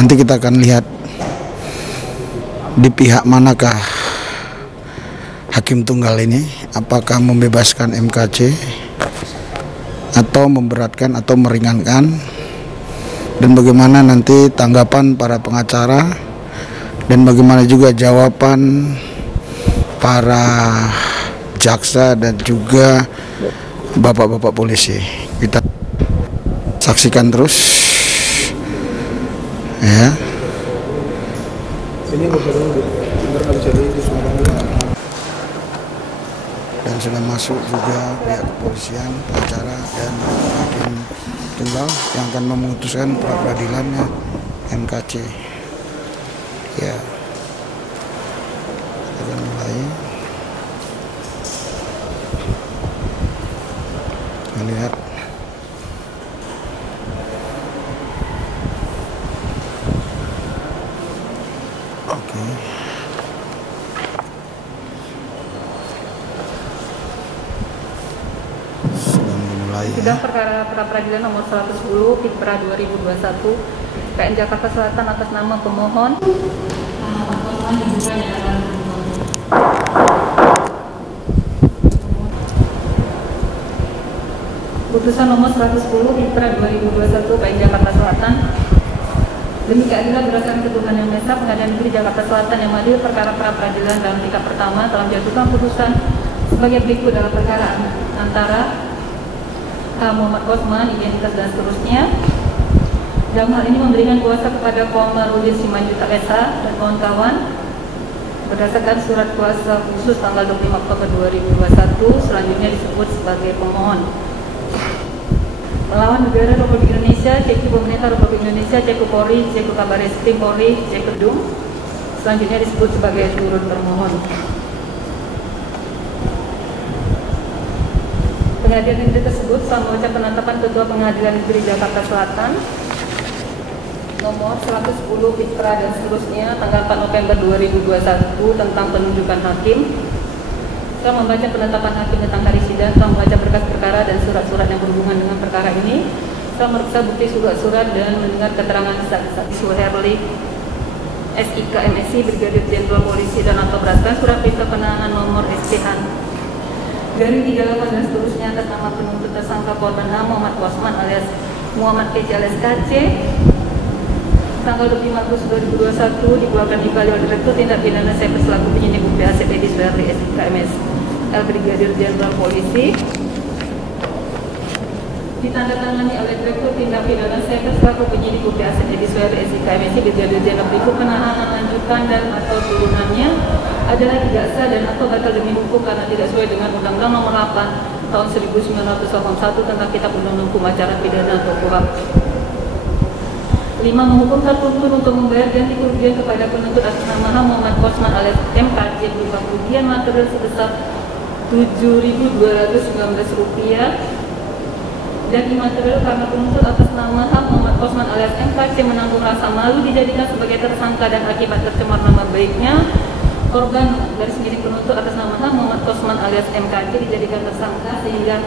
Nanti kita akan lihat di pihak manakah hakim tunggal ini, apakah membebaskan MKC atau memberatkan atau meringankan, dan bagaimana nanti tanggapan para pengacara dan bagaimana juga jawaban para jaksa dan juga bapak-bapak polisi. Kita saksikan terus ya. Dan sudah masuk juga pihak kepolisian, pengacara dan hakim tunggal yang akan memutuskan pra peradilannya MKC. Ya, kita akan mulai. Melihat oke. Sedang dimulai. Sidang perkara pra peradilan nomor 110 Pikpra 2021 PN Jakarta Selatan atas nama pemohon putusan nomor 110 Pikpra 2021 PN Jakarta Selatan. Demi keadilan berdasarkan ketentuan yang Maha, Pengadilan Negeri Jakarta Selatan yang mengadili perkara pra peradilan dalam tingkat pertama telah menjatuhkan putusan sebagai berikut dalam perkara antara Muhammad Osman, identitas dan seterusnya. Dalam hal ini memberikan kuasa kepada Komarudin Simanjuta Esa dan kawan-kawan berdasarkan surat kuasa khusus tanggal 25 Oktober 2021, selanjutnya disebut sebagai pemohon. Melawan negara Republik Indonesia, Ceku Pemerintah Republik Indonesia, Ceku Polri, Ceku Kabar Eskrim Polri, Ceku Dum, selanjutnya disebut sebagai turut termohon. Pengadilan negeri tersebut telah membaca penetapan Ketua Pengadilan Negeri Jakarta Selatan nomor 110 Pikpra dan seterusnya tanggal 4 November 2021 tentang penunjukan hakim. Setelah membaca penetapan hakim tentang hari sidang, telah membaca berkas perkara dan surat-surat yang berhubungan dengan perkara ini, setelah memeriksa bukti surat-surat dan mendengar keterangan saksi Suherli SIK MSI Brigadir Jenderal Polisi dan atau berdasarkan surat perintah penahanan nomor SCH dari 38 dan seterusnya atas nama penuntut tersangka korban H. Muhammad Osman alias Muhammad KC alias KC tanggal 25 Agustus 2021 dikeluarkan kembali oleh Direktur Tindak Pidana Cyber selaku penyidik UPA CPD Suherli SIK MSL Brigadir Jenderal Polisi, ditandatangani oleh Direktur Tindak Pidana Cyber selaku penyidik UPA CPD Suherli SIK MSI Brigadir Jenderal berikut penahanan lanjutan dan atau turunannya adalah tidak sah dan atau batal demi hukum karena tidak sesuai dengan Undang-Undang Nomor 8 Tahun 1981 tentang Kitab Undang-Undang Hukum Acara Pidana atau KUHP. 5. Menghukum tertuntut untuk membayar ganti kerugian kepada penuntut atas nama H. Muhammad Osman alias MKC berupa kerugian material sebesar Rp7.219 dan imaterial karena penuntut atas nama H. Muhammad Osman alias MKC menanggung rasa malu dijadikan sebagai tersangka dan akibat tercemar nama baiknya korban dari sendiri penuntut atas nama H. Muhammad Osman alias MKC dijadikan tersangka sehingga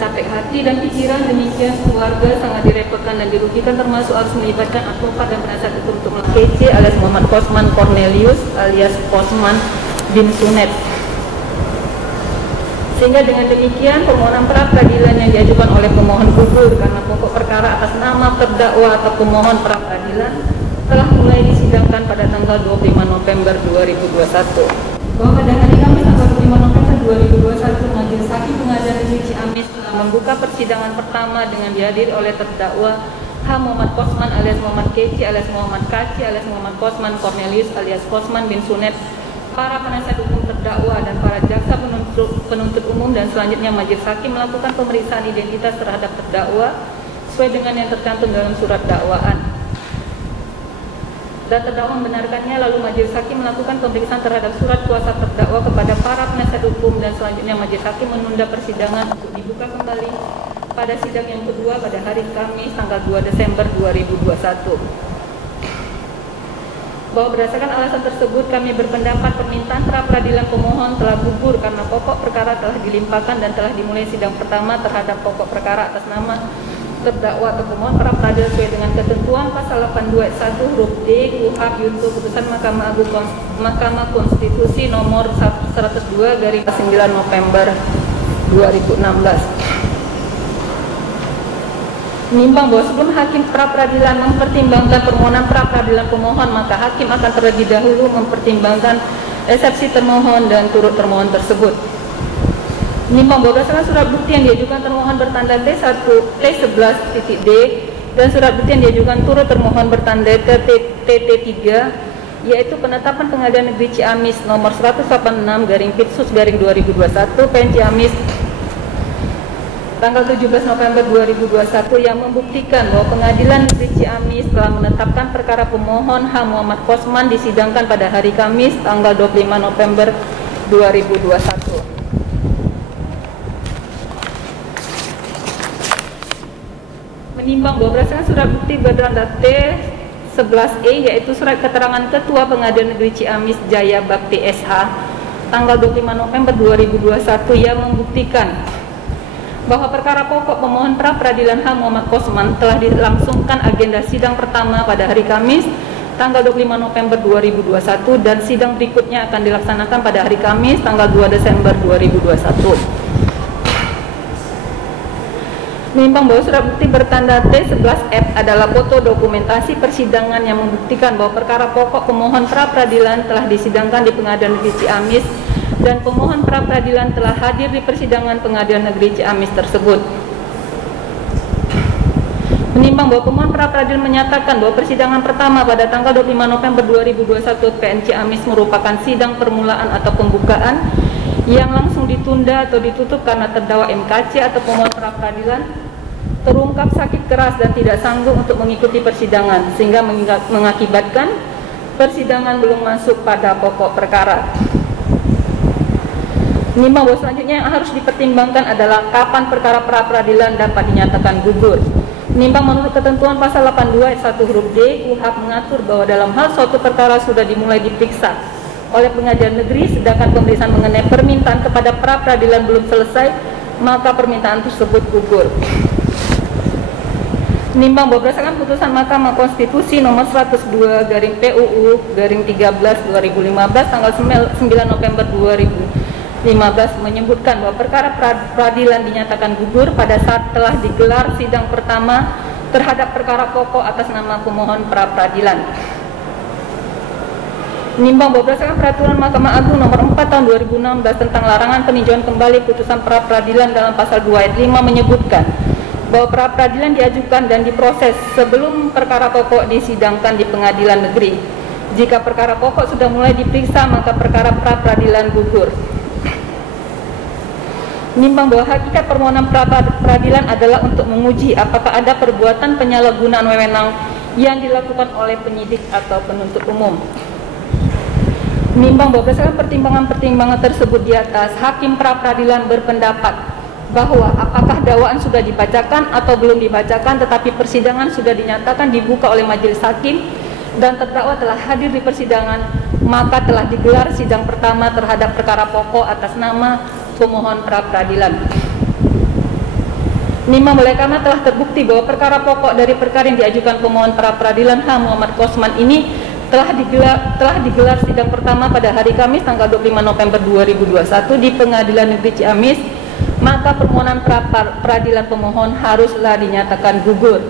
capek hati dan pikiran, demikian keluarga sangat direpotkan dan dirugikan termasuk harus melibatkan advokat dan penasihat hukum untuk melakukan KC alias Muhammad Osman Cornelius alias Osman bin Sunet. Sehingga dengan demikian permohonan pra peradilan yang diajukan oleh pemohon gugur karena pokok perkara atas nama terdakwa atau pemohon pra peradilan telah mulai disidangkan pada tanggal 25 November 2021. Bahwa pada hari Kamis tanggal 25 November 2021 Majelis Hakim Pengadilan Negeri Ciamis telah membuka persidangan pertama dengan dihadiri oleh terdakwa H. Muhammad Osman alias Muhammad KC alias Muhammad KC alias Muhammad Osman Cornelius alias Osman bin Sunet, para penasihat hukum terdakwa dan para jaksa penuntut umum, dan selanjutnya Majelis Hakim melakukan pemeriksaan identitas terhadap terdakwa sesuai dengan yang tercantum dalam surat dakwaan. Dan terdakwa membenarkannya, lalu Majelis Hakim melakukan pemeriksaan terhadap surat kuasa terdakwa kepada para penasihat hukum, dan selanjutnya Majelis Hakim menunda persidangan untuk dibuka kembali pada sidang yang kedua pada hari Kamis tanggal 2 Desember 2021. Bahwa berdasarkan alasan tersebut kami berpendapat permintaan pra peradilan pemohon telah gugur karena pokok perkara telah dilimpahkan dan telah dimulai sidang pertama terhadap pokok perkara atas nama H. terdakwa atau pemohon pra peradilan sesuai dengan ketentuan pasal 82 ayat 1 huruf D KUHP yaitu putusan Mahkamah Konstitusi nomor 102 garing 9 November 2016. Menimbang bahwa sebelum hakim pra peradilan mempertimbangkan permohonan pra peradilan pemohon, maka hakim akan terlebih dahulu mempertimbangkan eksepsi termohon dan turut termohon tersebut. Menimbang bahwa berdasarkan surat bukti yang diajukan termohon bertanda T11.D dan surat bukti yang diajukan turut termohon bertanda TT3, yaitu penetapan Pengadilan Negeri Ciamis nomor 186 garing Pitsus garing 2021 PN Ciamis tanggal 17 November 2021 yang membuktikan bahwa Pengadilan Negeri Ciamis telah menetapkan perkara pemohon H. Muhammad Kosman disidangkan pada hari Kamis tanggal 25 November 2021. Menimbang bahwa berdasarkan surat bukti bertanda T11E yaitu surat keterangan Ketua Pengadilan Negeri Ciamis Jaya Bakti SH tanggal 25 November 2021 yang membuktikan bahwa perkara pokok pemohon pra peradilan H. Muhammad Kosman telah dilangsungkan agenda sidang pertama pada hari Kamis tanggal 25 November 2021 dan sidang berikutnya akan dilaksanakan pada hari Kamis tanggal 2 Desember 2021. Menimbang bahwa surat bukti bertanda T11F adalah foto dokumentasi persidangan yang membuktikan bahwa perkara pokok pemohon pra peradilan telah disidangkan di Pengadilan Negeri Ciamis dan pemohon pra peradilan telah hadir di persidangan Pengadilan Negeri Ciamis tersebut. Menimbang bahwa pemohon pra peradilan menyatakan bahwa persidangan pertama pada tanggal 25 November 2021 PN Ciamis merupakan sidang permulaan atau pembukaan yang langsung ditunda atau ditutup karena terdakwa MKC atau pemohon pra peradilan terungkap sakit keras dan tidak sanggup untuk mengikuti persidangan sehingga mengakibatkan persidangan belum masuk pada pokok perkara. Menimbang bahwa selanjutnya yang harus dipertimbangkan adalah kapan perkara pra peradilan dapat dinyatakan gugur. Menimbang menurut ketentuan pasal 82 ayat 1 huruf D KUHP mengatur bahwa dalam hal suatu perkara sudah dimulai diperiksa oleh Pengadilan Negeri sedangkan pemeriksaan mengenai permintaan kepada pra peradilan belum selesai, maka permintaan tersebut gugur. Menimbang bahwa berdasarkan putusan Mahkamah Konstitusi nomor 102 garing PUU garing 13 2015 tanggal 9 November 2015 menyebutkan bahwa perkara peradilan dinyatakan gugur pada saat telah digelar sidang pertama terhadap perkara pokok atas nama pemohon pra peradilan. Menimbang bahwa berdasarkan peraturan Mahkamah Agung nomor 4 tahun 2016 tentang larangan peninjauan kembali putusan pra peradilan dalam pasal 2 ayat 5 menyebutkan bahwa pra peradilan diajukan dan diproses sebelum perkara pokok disidangkan di Pengadilan Negeri. Jika perkara pokok sudah mulai diperiksa, maka perkara pra peradilan gugur. Menimbang bahwa hakikat permohonan pra peradilan adalah untuk menguji apakah ada perbuatan penyalahgunaan wewenang yang dilakukan oleh penyidik atau penuntut umum. Menimbang bahwa berdasarkan pertimbangan-pertimbangan tersebut di atas, hakim pra peradilan berpendapat bahwa apakah dakwaan sudah dibacakan atau belum dibacakan tetapi persidangan sudah dinyatakan dibuka oleh majelis hakim dan terdakwa telah hadir di persidangan, maka telah digelar sidang pertama terhadap perkara pokok atas nama pemohon pra peradilan. Menimbang oleh karena telah terbukti bahwa perkara pokok dari perkara yang diajukan pemohon pra peradilan H. Muhammad Kosman ini telah digelar sidang pertama pada hari Kamis tanggal 25 November 2021 di Pengadilan Negeri Ciamis, maka permohonan pra peradilan pemohon haruslah dinyatakan gugur.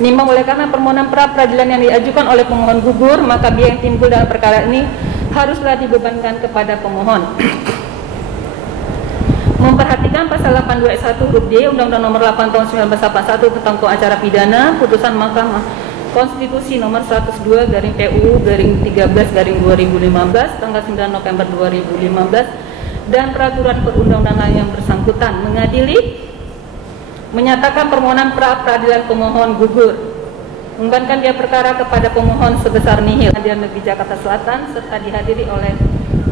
Menimbang oleh karena permohonan pra peradilan yang diajukan oleh pemohon gugur, maka biaya yang timbul dalam perkara ini haruslah dibebankan kepada pemohon. Memperhatikan pasal 82 ayat 1 huruf D Undang-Undang Nomor 8 Tahun 1981 tentang Hukum Acara Pidana, putusan Mahkamah Konstitusi Nomor 102 garing PUU garing 13 garing 2015 tanggal 9 November 2015 dan peraturan perundang-undangan yang bersangkutan mengadili menyatakan permohonan pra peradilan pemohon gugur, membebankan biaya perkara kepada pemohon sebesar nihil. Pengadilan Negeri Jakarta Selatan serta dihadiri oleh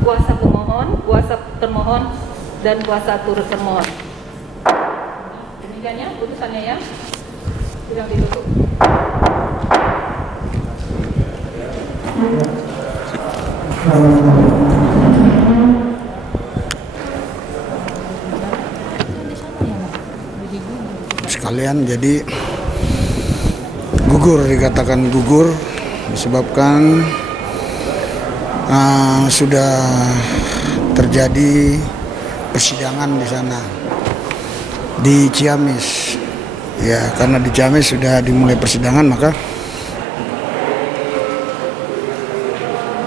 kuasa pemohon, kuasa termohon dan kuasa turut termohon. Demikian ya putusannya ya. Sidang ditutup. Sekali sekalian, jadi gugur, dikatakan gugur disebabkan sudah terjadi persidangan di sana di Ciamis. Ya, karena di Ciamis sudah dimulai persidangan, maka